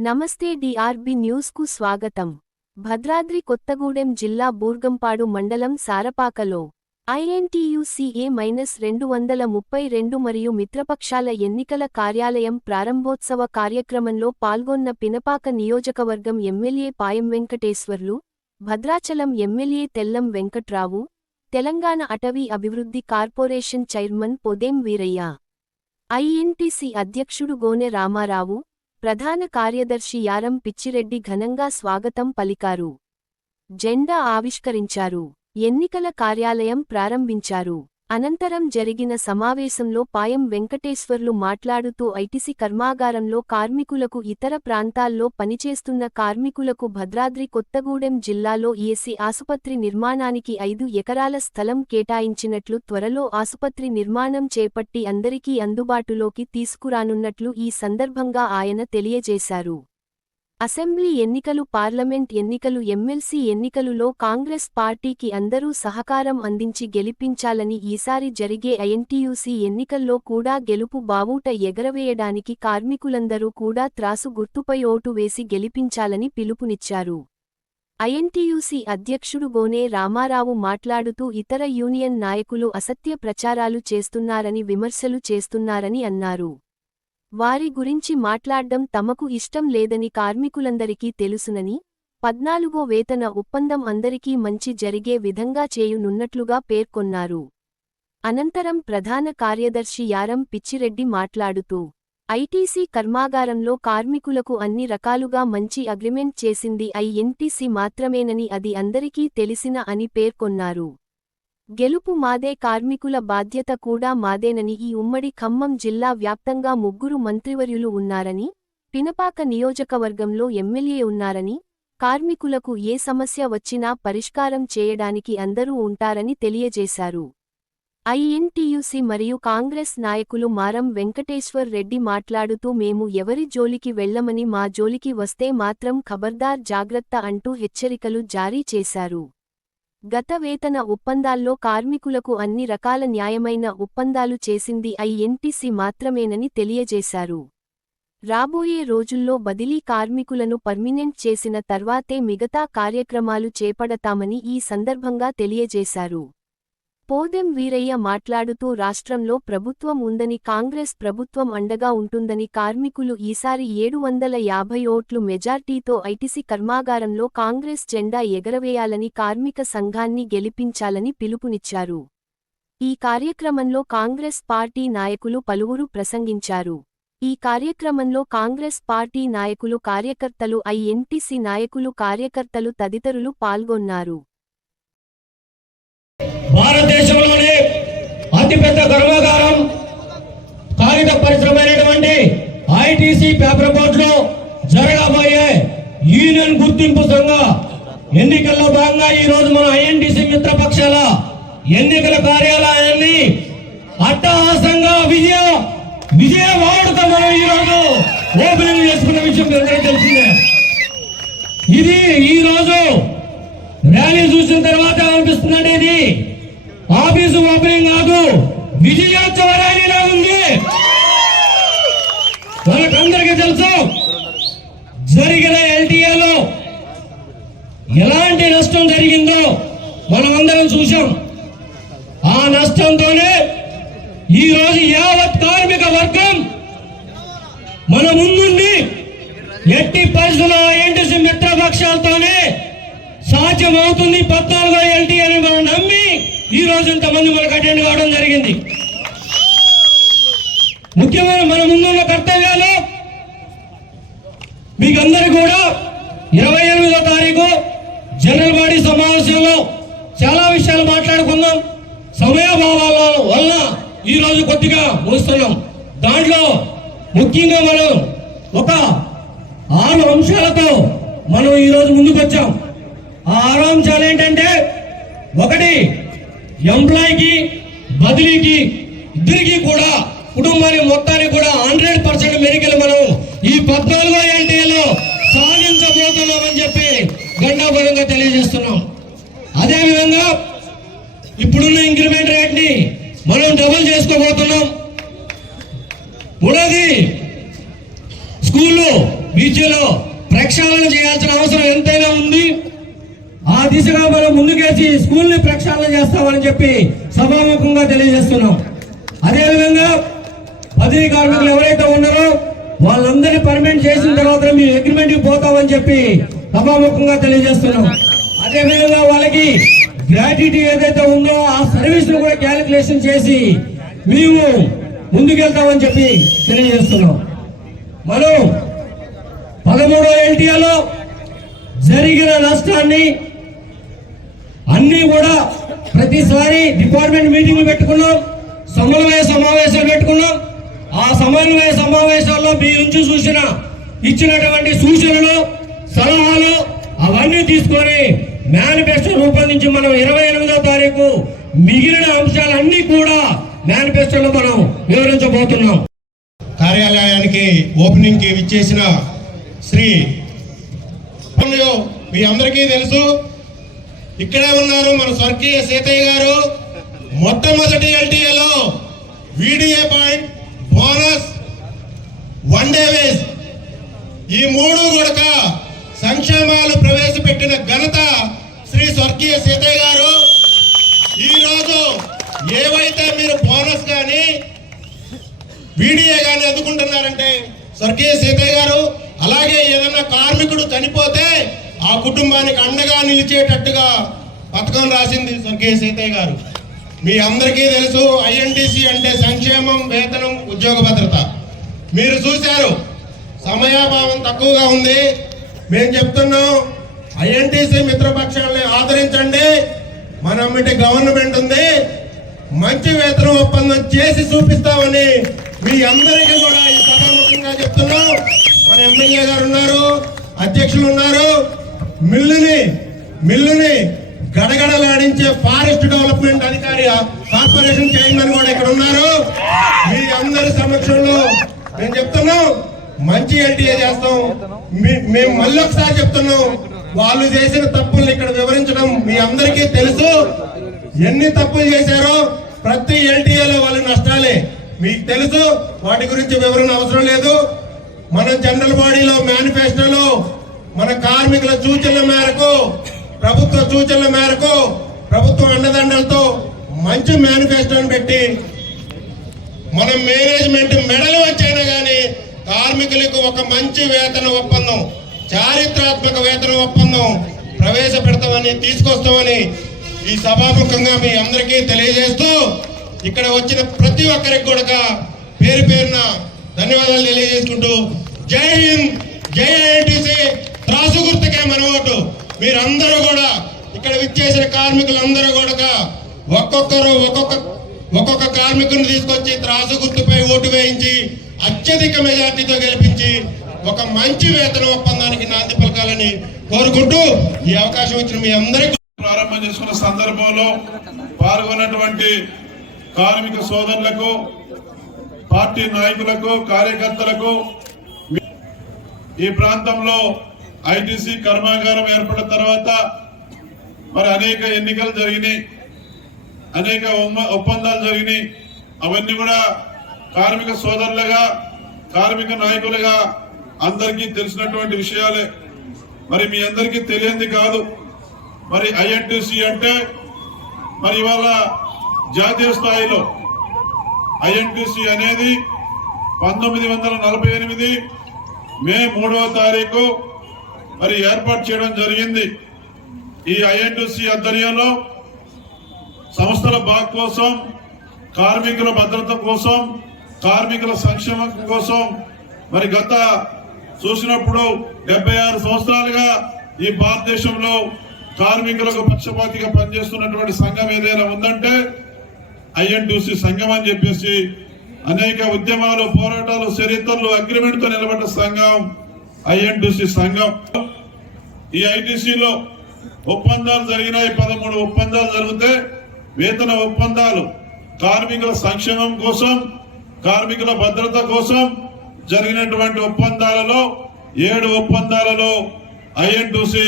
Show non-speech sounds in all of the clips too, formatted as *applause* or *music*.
నమస్తే డిఆర్బి న్యూస్కు స్వాగతం. భద్రాద్రి కొత్తగూడెం జిల్లా బూర్గంపాడు మండలం సారపాకలో ఐఎన్టీయూసీఏ మైనస్ రెండు వందల ముప్పై రెండు మరియు మిత్రపక్షాల ఎన్నికల కార్యాలయం ప్రారంభోత్సవ కార్యక్రమంలో పాల్గొన్న పినపాక నియోజకవర్గం ఎమ్మెల్యే పాయం వెంకటేశ్వర్లు భద్రాచలం ఎమ్మెల్యే తెల్లం వెంకట్రావు తెలంగాణ అటవీ అభివృద్ధి corporation chairman Podem Veeraiah INTC అధ్యక్షుడు గోనె రామారావు ప్రధాన కార్యదర్శి యారం పిచ్చిరెడ్డి ఘనంగా స్వాగతం పలికారు. జెండా ఆవిష్కరించారు. ఎన్నికల కార్యాలయం ప్రారంభించారు. అనంతరం జరిగిన సమావేశంలో పాయం వెంకటేశ్వర్లు మాట్లాడుతూ ఐటీసీ కర్మాగారంలో కార్మికులకు ఇతర ప్రాంతాల్లో పనిచేస్తున్న కార్మికులకు భద్రాద్రి కొత్తగూడెం జిల్లాలో ఏసీ ఆసుపత్రి నిర్మాణానికి ఐదు ఎకరాల స్థలం కేటాయించినట్లు త్వరలో ఆసుపత్రి నిర్మాణం చేపట్టి అందరికీ అందుబాటులోకి తీసుకురానున్నట్లు ఈ సందర్భంగా ఆయన తెలియజేశారు. అసెంబ్లీ ఎన్నికలు పార్లమెంట్ ఎన్నికలు ఎమ్మెల్సీ ఎన్నికలులో కాంగ్రెస్ పార్టీకి అందరూ సహకారం అందించి గెలిపించాలని ఈసారి జరిగే ఐఎన్టీయూసీ ఎన్నికల్లో కూడా గెలుపు బావూట ఎగరవేయడానికి కార్మికులందరూ కూడా త్రాసు గుర్తుపై ఓటు వేసి గెలిపించాలని పిలుపునిచ్చారు. ఐఎన్టీయూసీ అధ్యక్షుడు గోనే రామారావు మాట్లాడుతూ ఇతర యూనియన్ నాయకులు అసత్య ప్రచారాలు చేస్తున్నారని విమర్శలు చేస్తున్నారని అన్నారు. వారి గురించి మాట్లాడ్డం తమకు ఇష్టం లేదని కార్మికులందరికీ తెలుసునని పద్నాలుగో వేతన ఒప్పందం అందరికీ మంచి జరిగే విధంగా చేయునున్నట్లుగా పేర్కొన్నారు. అనంతరం ప్రధాన కార్యదర్శి యారం పిచ్చిరెడ్డి మాట్లాడుతూ ఐటీసీ కర్మాగారంలో కార్మికులకు అన్ని రకాలుగా మంచి అగ్రిమెంట్ చేసింది ఐఎన్టీసీ మాత్రమేనని అది అందరికీ తెలిసిన అని పేర్కొన్నారు. గెలుపు మాదే కార్మికుల బాధ్యత కూడా మాదేనని ఈ ఉమ్మడి ఖమ్మం జిల్లా వ్యాప్తంగా ముగ్గురు మంత్రివర్యులు ఉన్నారని పినపాక నియోజకవర్గంలో ఎమ్మెల్యే ఉన్నారని కార్మికులకు ఏ సమస్య వచ్చినా పరిష్కారం చేయడానికి అందరూ ఉంటారని తెలియజేశారు. ఐఎన్టీయూసీ మరియు కాంగ్రెస్ నాయకులు మారం వెంకటేశ్వర్ రెడ్డి మాట్లాడుతూ మేము ఎవరి జోలికి వెళ్ళమని మా జోలికి వస్తే మాత్రం ఖబర్దార్ జాగ్రత్త అంటూ హెచ్చరికలు జారీ చేశారు. గత వేతన ఒప్పందాల్లో కార్మికులకు అన్ని రకాల న్యాయమైన ఒప్పందాలు చేసింది ఐఎన్టీసీ మాత్రమేనని తెలియజేశారు. రాబోయే రోజుల్లో బదిలీ కార్మికులను పర్మినెంట్ చేసిన తర్వాతే మిగతా కార్యక్రమాలు చేపడతామని ఈ సందర్భంగా తెలియజేశారు. పోదెం వీరయ్య మాట్లాడుతూ రాష్ట్రంలో ప్రభుత్వం ఉందని కాంగ్రెస్ ప్రభుత్వం అండగా ఉంటుందని కార్మికులు ఈసారి ఏడు వందల యాభై ఓట్లు మెజార్టీతో ఐటీసీ కర్మాగారంలో కాంగ్రెస్ జెండా ఎగరవేయాలని కార్మిక సంఘాన్ని గెలిపించాలని పిలుపునిచ్చారు. ఈ కార్యక్రమంలో కాంగ్రెస్ పార్టీ నాయకులు పలువురు ప్రసంగించారు. ఈ కార్యక్రమంలో కాంగ్రెస్ పార్టీ నాయకులు కార్యకర్తలు ఐఎన్టీసీ నాయకులు కార్యకర్తలు తదితరులు పాల్గొన్నారు. భారతదేశంలోనే అతిపెద్ద గర్వగారం కాగిత పరిశ్రమ అయినటువంటి ఐటీసీ పేపర్ బోర్డ్లో జరగబోయే యూనియన్ గుర్తింపు సంఘ ఎన్నికల్లో భాగంగా ఈ రోజు మన ఐఎన్టీసీ మిత్రపక్షాల ఎన్నికల కార్యాలయాన్ని అట్టహాసంగా విజయ విజయవాడతో మనం ఈ రోజు ఓపెనింగ్ చేసుకున్న విషయం మీ తెలిసిందే. ఇది ఈ రోజు ర్యాలీ చూసిన తర్వాత అనిపిస్తుందండి ఇది. ఆఫీసు ఓపెనింగ్ కాదు విజయోత్సవ ఉంది. మనకందరికీ తెలుసు జరిగిన ఎల్టీఏలో ఎలాంటి నష్టం జరిగిందో మనం అందరం చూసాం ఆ నష్టంతోనే ఈరోజు యావత్ కార్మిక వర్గం మన ముందుండి ఎట్టి పరిస్థితుల్లో ఎన్టీసీ మిత్రపక్షాలతోనే సాధ్యం అవుతుంది పద్నాలుగో ఎల్టీ అని మనం నమ్మి ఈ రోజు ఇంతమంది మనకు అటెండ్ కావడం జరిగింది. ముఖ్యమైన మన ముందున్న కర్తవ్యాలు మీకందరూ కూడా ఇరవై ఎనిమిదో తారీఖు జనరల్ బాడీ సమావేశంలో చాలా విషయాలు మాట్లాడుకుందాం. సమయభావాల వల్ల ఈ రోజు కొద్దిగా మోస్తున్నాం దాంట్లో ముఖ్యంగా మనం ఒక ఆరు అంశాలతో మనం ఈరోజు ముందుకు వచ్చాం ఆ ఆరు అంశాలు ఏంటంటే ఒకటి ఎంప్లాయీకి బదిలీకి ఇద్దరికి కూడా కుటుంబానికి మొత్తానికి కూడా హండ్రెడ్ పర్సెంట్ మెరికలు మనం ఈ పద్నాలుగో ఎన్టీఏలో సాధించబోతున్నామని చెప్పి గండాపరంగా తెలియజేస్తున్నాం. అదేవిధంగా ఇప్పుడున్న ఇంక్రిమెంట్ రేట్ని మనం డబుల్ చేసుకోబోతున్నాం. మూడోది స్కూల్లో విద్యలో ప్రక్షాళన చేయాల్సిన అవసరం ఎంతైనా ఉంది. ఆ దిశగా మనం ముందుకేసి స్కూల్ని ప్రక్షాళన చేస్తామని చెప్పి సభాముఖంగా తెలియజేస్తున్నాం. అదేవిధంగా పదవి కార్మికులు ఎవరైతే ఉన్నారో వాళ్ళందరినీ పర్మనెంట్ చేసిన తర్వాత మేము అగ్రిమెంట్కి పోతామని చెప్పి సభాముఖంగా తెలియజేస్తున్నాం. అదేవిధంగా వాళ్ళకి గ్రాట్యుటీ ఏదైతే ఉందో ఆ సర్వీస్ను కూడా క్యాలిక్యులేషన్ చేసి మేము ముందుకెళ్తామని చెప్పి తెలియజేస్తున్నాం. మనం పదమూడో ఎన్టీఏలో జరిగిన నష్టాన్ని అన్ని కూడా ప్రతిసారి డిపార్ట్మెంట్ మీటింగ్లు పెట్టుకున్నాం సమన్వయ సమావేశాలు పెట్టుకున్నాం. ఆ సమన్వయ సమావేశాల్లో మీ నుంచి చూసిన ఇచ్చినటువంటి సూచనలు సలహాలు అవన్నీ తీసుకొని మేనిఫెస్టో రూపొందించి మనం ఇరవై ఎనిమిదో తారీఖు మిగిలిన అంశాలన్నీ కూడా మేనిఫెస్టోలో మనం వివరించబోతున్నాం. కార్యాలయానికి ఓపెనింగ్కి విచ్చేసిన శ్రీ. మీ అందరికీ తెలుసు ఇక్కడే ఉన్నారు మన స్వర్గీయ సీతయ్య గారు. మొట్టమొదటి ఎల్టీఏలో VDA point bonus one day wages ఈ మూడు కూడా సంక్షేమాలు ప్రవేశపెట్టిన ఘనత శ్రీ స్వర్గీయ సీతయ్య గారు. ఈరోజు ఏవైతే మీరు బోనస్ కానీ వీడియో కానీ అందుకుంటున్నారంటే స్వర్గీయ సీతయ్య గారు అలాగే ఏదైనా కార్మికుడు చనిపోతే ఆ కుటుంబానికి అండగా నిలిచేటట్టుగా పథకం రాసింది స్వర్గీయ సీతయ్య గారు. మీ అందరికీ తెలుసు ఐఎన్టీసీ అంటే సంక్షేమం వేతనం ఉద్యోగ భద్రత. మీరు చూశారు సమయాభావం తక్కువగా ఉంది. మేము చెప్తున్నాం ఐఎన్టీసీ మిత్రపక్షాలని ఆదరించండి. మన గవర్నమెంట్ ఉంది. మంచి వేతనం ఒప్పందం చేసి చూపిస్తామని మీ అందరికీ కూడా ఈ సభాముఖంగా చెప్తున్నాం. మన ఎమ్మెల్యే గారు ఉన్నారు అధ్యక్షులు ఉన్నారు. మిల్లుని మిల్లుని గడగడలాడించే ఫారెస్ట్ డెవలప్మెంట్ అధికారి కార్పొరేషన్ చైర్మన్ కూడా ఇక్కడ ఉన్నారు. మీ అందరి సమక్షంలో నేను చెప్తున్నాం మంచి ఎల్టీఏ చేస్తాం. మీ- మేము మళ్ళీ ఒకసారి చెప్తున్నాం వాళ్ళు చేసిన తప్పుల్ని ఇక్కడ వివరించడం మీ అందరికీ తెలుసు. ఎన్ని తప్పులు చేశారో ప్రతి ఎల్టీఏలో వాళ్ళ నష్టాలే. మీకు తెలుసు వాటి గురించి వివరణ అవసరం లేదు. మన జనరల్ బాడీలో మేనిఫెస్టోలో మన కార్మికుల సూచనల మేరకు ప్రభుత్వ సూచనల మేరకు ప్రభుత్వ అండదండలతో మంచి మేనిఫెస్టోని పెట్టి మన మేనేజ్మెంట్ మెడలు వచ్చైనా కానీ కార్మికులకు ఒక మంచి వేతన ఒప్పందం చారిత్రాత్మక వేతన ఒప్పందం ప్రవేశపెడతామని తీసుకొస్తామని ఈ సభాముఖంగా మీ అందరికీ తెలియజేస్తూ ఇక్కడ వచ్చిన ప్రతి ఒక్కరికి కూడా పేరు పేరున ధన్యవాదాలు తెలియజేసుకుంటూ జై హింద్ జై ఐఎన్టీసీ త్రాసు గుర్తుకే మన ఓటు. మీరందరూ కూడా ఇక్కడ విచ్చేసిన కార్మికులందరూ కూడా ఒక్కొక్కరు ఒక్కొక్క ఒక్కొక్క కార్మికుని తీసుకొచ్చి త్రాసు గుర్తుపై ఓటు వేయించి అత్యధిక మెజార్టీతో గెలిపించి ఒక మంచి వేతన ఒప్పందానికి నాంది పలకాలని కోరుకుంటూ ఈ అవకాశం ఇచ్చిన మీ అందరికీ ప్రారంభం చేసుకున్న సందర్భంలో పాల్గొన్నటువంటి కార్మిక సోదరులకు పార్టీ నాయకులకు కార్యకర్తలకు ఈ ప్రాంతంలో ఐటీసీ కర్మాగారం ఏర్పడిన తర్వాత మరి అనేక ఎన్నికలు జరిగినాయి. అనేక ఒమ్మ- ఒప్పందాలు జరిగినాయి. అవన్నీ కూడా కార్మిక సోదరులుగా కార్మిక నాయకులుగా అందరికీ తెలిసినటువంటి విషయాలే. మరి మీ అందరికీ తెలియంది కాదు. మరి ఐఎన్టీసీ అంటే మరి ఇవాళ జాతీయ స్థాయిలో ఐఎన్టీసీ అనేది పంతొమ్మిది వందల నలభై ఎనిమిది మే మూడవ తారీఖు మరి ఏర్పాటు చేయడం జరిగింది. ఈ ఐఎన్టీసీ ఆధ్వర్యంలో సంస్థల బాగ్ కోసం కార్మికుల భద్రత కోసం కార్మికుల సంక్షేమం కోసం మరి గత చూసినప్పుడు డెబ్బై ఆరు సంవత్సరాలుగా ఈ భారతదేశంలో కార్మికులకు పక్షపాతిగా పనిచేస్తున్నటువంటి సంఘం ఏదైనా ఉందంటే ఐఎన్టీసీ సంఘం అని చెప్పేసి అనేక ఉద్యమాలు పోరాటాలు చరిత్రలు అగ్రిమెంట్తో నిలబడ్డ సంఘం ఐఎన్టీసీ సంఘం ఈ ఐటీసీలో ఒప్పందాలు జరిగినాయి పదమూడు ఒప్పందాలు జరిగితే వేతన ఒప్పందాలు కార్మికుల సంక్షేమం కోసం కార్మికుల భద్రత కోసం జరిగినటువంటి ఒప్పందాలలో ఏడు ఒప్పందాలలో ఐఎన్టీసీ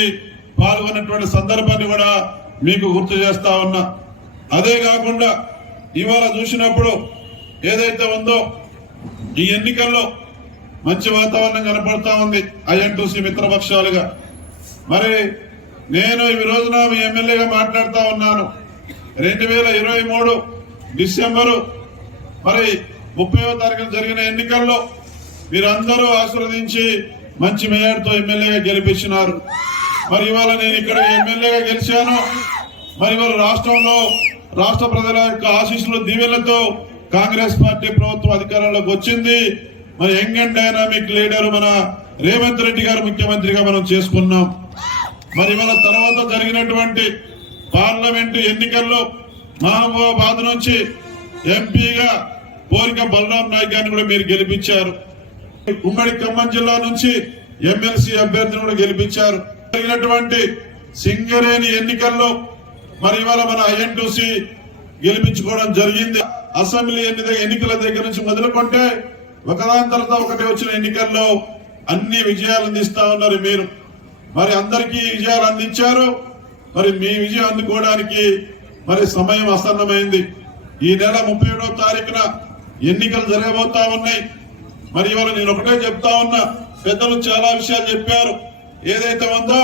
పాల్గొన్నటువంటి సందర్భాన్ని కూడా మీకు గుర్తు చేస్తా ఉన్నా. అదే కాకుండా ఇవాళ చూసినప్పుడు ఏదైతే ఉందో ఈ ఎన్నికల్లో మంచి వాతావరణం కనపడతా ఉంది ఐఎన్టీసీ మిత్రపక్షాలుగా. మరి నేను ఈ రోజున మీ ఎమ్మెల్యేగా మాట్లాడుతా ఉన్నాను. రెండు వేల ఇరవై మూడు డిసెంబరు మరి ముప్పైవ తారీఖున జరిగిన ఎన్నికల్లో మీరందరూ ఆశీర్వదించి మంచి మేయర్తో ఎమ్మెల్యేగా గెలిపించినారు. మరి ఇవాళ నేను ఇక్కడ ఎమ్మెల్యేగా గెలిచాను. మరి ఇవాళ రాష్ట్రంలో రాష్ట్ర ప్రజల యొక్క ఆశీస్సులు దీవెలతో కాంగ్రెస్ పార్టీ ప్రభుత్వం అధికారంలోకి వచ్చింది. మరి యంగ్ అండ్ డైనామిక్ లీడర్ మన రేవంత్ రెడ్డి గారు ముఖ్యమంత్రిగా మనం చేసుకున్నాం. మరి ఇవాళ తర్వాత జరిగినటువంటి పార్లమెంటు ఎన్నికల్లో మహబూబాబాద్ నుంచి ఎంపీగా పోరిక బలరాం నాయక్ గారిని కూడా మీరు గెలిపించారు. ఉమ్మడి ఖమ్మం జిల్లా నుంచి ఎమ్మెల్సీ అభ్యర్థిని కూడా గెలిపించారు. జరిగినటువంటి సింగరేణి ఎన్నికల్లో మరి ఇవాళ మన ఐఎన్టీసీ గెలిపించుకోవడం జరిగింది. అసెంబ్లీ ఎన్ని- ఎన్నికల దగ్గర నుంచి మొదలుకుంటే ఒకదాని తర్వాత ఒకటి వచ్చిన ఎన్నికల్లో అన్ని విజయాలు అందిస్తా ఉన్నారు మీరు. మరి అందరికీ విజయాలు అందించారు. మరి మీ విజయం అందుకోవడానికి మరి సమయం అసన్నమైంది ఈ నెల ముప్పై ఏడవ తారీఖున ఎన్నికలు జరగబోతా ఉన్నాయి. మరి ఇవాళ నేను ఒకటే చెప్తా ఉన్నా పెద్దలు చాలా విషయాలు చెప్పారు. ఏదైతే ఉందో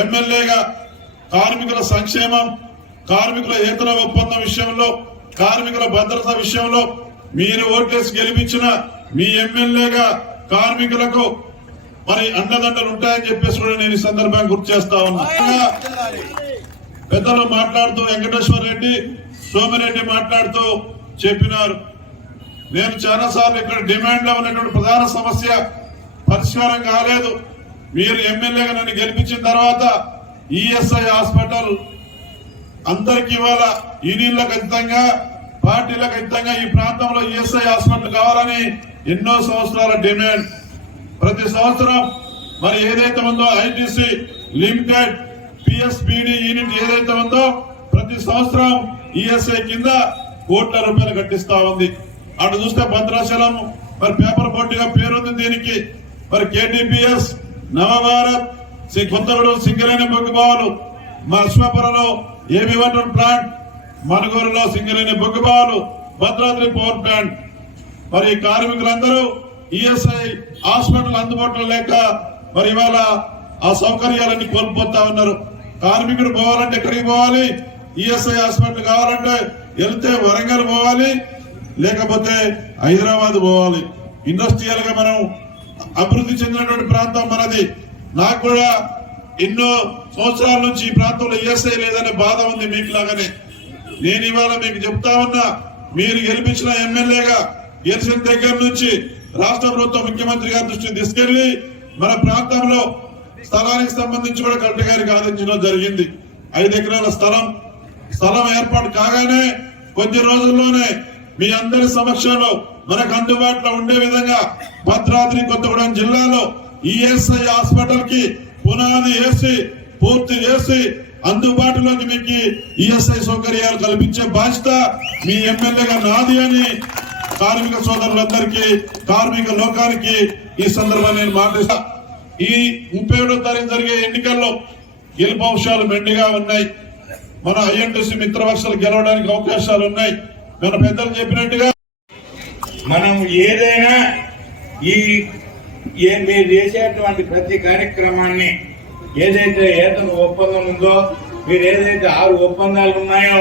ఎమ్మెల్యేగా కార్మికుల సంక్షేమం కార్మికుల ఏతర ఒప్పందం విషయంలో కార్మికుల భద్రత విషయంలో మీరు ఓట్లేసి గెలిపించిన మీ ఎమ్మెల్యేగా కార్మికులకు మరి అండదండలు ఉంటాయని చెప్పేసి కూడా నేను ఈ సందర్భాన్ని గుర్తు చేస్తా ఉన్నా. పెద్దలు మాట్లాడుతూ వెంకటేశ్వర రెడ్డి సోమిరెడ్డి మాట్లాడుతూ చెప్పినారు. నేను చాలా సార్లు ఇక్కడ డిమాండ్లో ఉన్నటువంటి ప్రధాన సమస్య పరిష్కారం కాలేదు. మీరు ఎమ్మెల్యేగా నన్ను గెలిపించిన తర్వాత ఈఎస్ఐ హాస్పిటల్ అందరికి ఇవాళ యూనియన్లకు ఖచ్చితంగా పార్టీలకు ఖచ్చితంగా ఈ ప్రాంతంలో ఈఎస్ఐ హాస్పిటల్ కావాలని ఎన్నో సంవత్సరాల డిమాండ్. ప్రతి సంవత్సరం మరి ఏదైతే ఉందో ఐటీసీ లిమిటెడ్ పిఎస్బిడి యూనిట్ ఏదైతే ఉందో ప్రతి సంవత్సరం ఈఎస్ఐ కింద కోట్ల రూపాయలు కట్టిస్తా ఉంది. అటు చూస్తే భద్రాచలం మరి పేపర్ బోర్డుగా పేరుంది దీనికి. మరి కేటీపీఎస్ నవభారత్ శ్రీ కొత్తగూడెం సింగరేణి బొగ్గుబావులు మా అశ్వాపురంలో ఏబి వాటర్ ప్లాంట్ మనుగూరులో సింగరేణి బొగ్గుబావులు భద్రాద్రి పవర్ ప్లాంట్ మరి కార్మికులందరూ ఈఎస్ఐ హాస్పిటల్ అందుబాటులో లేక మరి ఇవాళ ఆ సౌకర్యాలన్నీ కోల్పోతా ఉన్నారు. కార్మికుడు పోవాలంటే ఎక్కడికి పోవాలి? ఈఎస్ఐ హాస్పిటల్ కావాలంటే వెళ్తే వరంగల్ పోవాలి లేకపోతే హైదరాబాద్ పోవాలి. ఇండస్ట్రియల్గా మనం అభివృద్ధి చెందినటువంటి ప్రాంతం మనది. నాకు కూడా ఎన్నో సంవత్సరాల నుంచి ఈ ప్రాంతంలో ఈఎస్ఐ లేదనే బాధ ఉంది మీకు లాగానే నేను ఇవాళ మీకు చెప్తా ఉన్నా మీరు గెలిపించిన ఎమ్మెల్యేగా గెలిచిన దగ్గర నుంచి రాష్ట్ర ప్రభుత్వం ముఖ్యమంత్రి గారి దృష్టికి తీసుకెళ్ళి మన ప్రాంతంలో స్థలానికి సంబంధించి కూడా కలెక్టర్ గారికి ఆదేశించడం జరిగింది. ఐదు ఎకరాల స్థలం స్థలం ఏర్పాటు కాగానే కొద్ది రోజుల్లోనే మీ అందరి సమక్షంలో మనకు అందుబాటులో ఉండే విధంగా భద్రాద్రి కొత్తగూడెం జిల్లాలో ఈఎస్ఐ హాస్పిటల్కి పునాది వేసి పూర్తి చేసి అందుబాటులోకి మీకు ఈఎస్ఐ సౌకర్యాలు కల్పించే బాధ్యత మీ ఎమ్మెల్యేగా నాది అని కార్మిక సోదరులందరికీ కార్మిక లోకానికి ఈ సందర్భాన్ని నేను మాట్లాడుతా. ఈ ముప్పై ఏడో తారీఖు జరిగే ఎన్నికల్లో గెలుపంశాలు మెండుగా ఉన్నాయి. మన ఐఎన్టీసీ మిత్రపక్షాలు గెలవడానికి అవకాశాలు ఉన్నాయి. మన పెద్దలు చెప్పినట్టుగా మనం ఏదైనా ఈ ఏ మీరు చేసేటువంటి ప్రతి కార్యక్రమాన్ని ఏదైతే ఏతను ఒప్పందం ఉందో మీరు ఏదైతే ఆరు ఒప్పందాలు ఉన్నాయో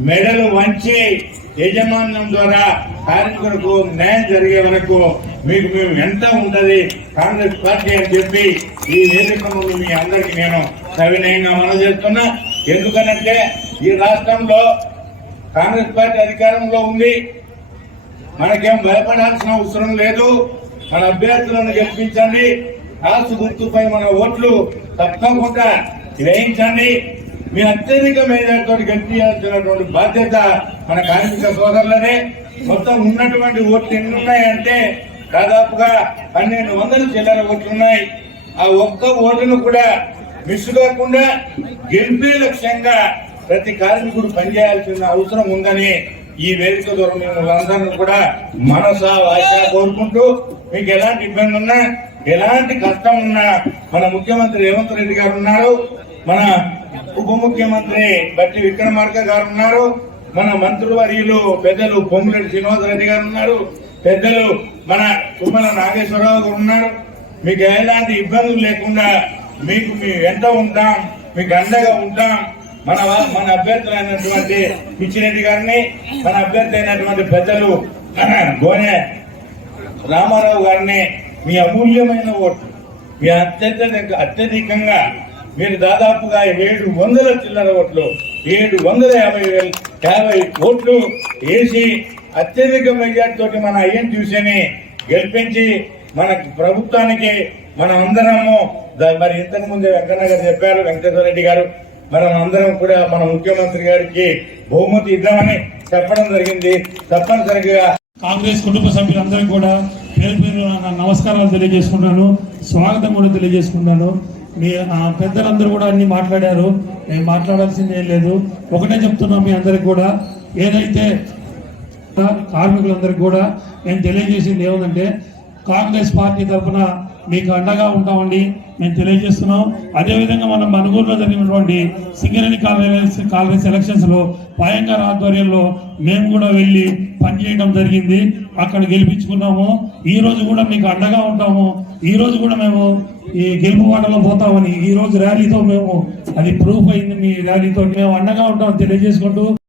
మెడలు వంచి యజమాన్యం ద్వారా కార్మికులకు న్యాయం జరిగే వరకు మీకు మేము ఎంత ఉంటది కాంగ్రెస్ పార్టీ అని చెప్పి ఈ వేదిక మీ అందరికి నేను సవినయంగా మనం చేస్తున్నా. ఎందుకనంటే ఈ రాష్ట్రంలో కాంగ్రెస్ పార్టీ అధికారంలో ఉంది. మనకేం భయపడాల్సిన అవసరం లేదు. మన అభ్యర్థులను గెలిపించండి. కాసు గుర్తుపై మన ఓట్లు తప్పకుండా వేయించండి మీ అత్యధిక మేధాతో గెలిపించాల్సినటువంటి బాధ్యత మన కార్మిక సోదరులనే మొత్తం ఉన్నటువంటి ఓట్లు ఎన్ని ఉన్నాయంటే దాదాపుగా పన్నెండు వందల చిల్లర ఓట్లు ఉన్నాయి. ఆ ఒక్క ఓటును కూడా మిస్ కాకుండా గెలిపే లక్ష్యంగా ప్రతి కార్మికుడు పనిచేయాల్సిన అవసరం ఉందని ఈ వేదిక ద్వారా మేము కూడా మనస వాచ కోరుకుంటూ మీకు ఎలాంటి ఇబ్బంది ఉన్నా ఎలాంటి కష్టం ఉన్నా మన ముఖ్యమంత్రి రేవంత్ రెడ్డి గారు ఉన్నారు. మన ఉప ముఖ్యమంత్రి బట్టి విక్రమార్క గారు ఉన్నారు. మన మంత్రివర్యులు పెద్దలు పొంగులేటి శ్రీనివాస రెడ్డి గారు ఉన్నారు. పెద్దలు మన తుమ్మల నాగేశ్వరరావు గారు ఉన్నారు. మీకు ఎలాంటి ఇబ్బందులు లేకుండా మీకు మీ వెంట ఉంటాం మీకు అండగా ఉంటాం మన మన అభ్యర్థులైనటువంటి పిచ్చిరెడ్డి గారిని మన అభ్యర్థి అయినటువంటి పెద్దలు *clears throat* గోనె రామారావు గారిని మీ అమూల్యమైన ఓట్లు మీ అత్యధిక అత్యధికంగా మీరు దాదాపుగా ఏడు వందల చిల్లర ఓట్లు ఏడు వందల యాభై వేల యాభై ఓట్లు వేసి అత్యధిక మెజార్టీతో తోటి మన ఐఎన్టీసీని గెలిపించి మన ప్రభుత్వానికి మనం అందరము మరి ఇంతకు ముందు వెంకన్న గారు చెప్పారు వెంకటేశ్వర రెడ్డి గారు మనం అందరం కూడా మన ముఖ్యమంత్రి గారికి బహుమతి ఇద్దామని చెప్పడం జరిగింది. తప్పనిసరిగా కాంగ్రెస్ కుటుంబ సభ్యులందరికీ కూడా పేరు పేరు నమస్కారాలు తెలియజేసుకున్నాను స్వాగతం కూడా తెలియజేసుకున్నాను మీ పెద్దలందరూ కూడా అన్ని మాట్లాడారు. నేను మాట్లాడాల్సింది ఏం లేదు. ఒకటే చెప్తున్నాం మీ అందరికి కూడా. ఏదైతే కార్మికులందరికీ కూడా నేను తెలియజేసింది ఏముందంటే కాంగ్రెస్ పార్టీ తరఫున మీకు అండగా ఉంటామండి. మేము తెలియజేస్తున్నాం. అదేవిధంగా మనం మనుగూరులో జరిగినటువంటి సింగరేణి కాలేజ్ కాలేజ్ సెలక్షన్స్లో భయంకర ఆధ్వర్యంలో మేము కూడా వెళ్ళి పనిచేయడం జరిగింది. అక్కడ గెలిపించుకున్నాము. ఈ రోజు కూడా మీకు అండగా ఉంటాము. ఈ రోజు కూడా మేము ఈ గెలుపు వాటలో పోతామని ఈ రోజు ర్యాలీతో మేము అది ప్రూఫ్ అయింది మీ ర్యాలీతో. మేము అండగా ఉంటాం తెలియజేసుకుంటూ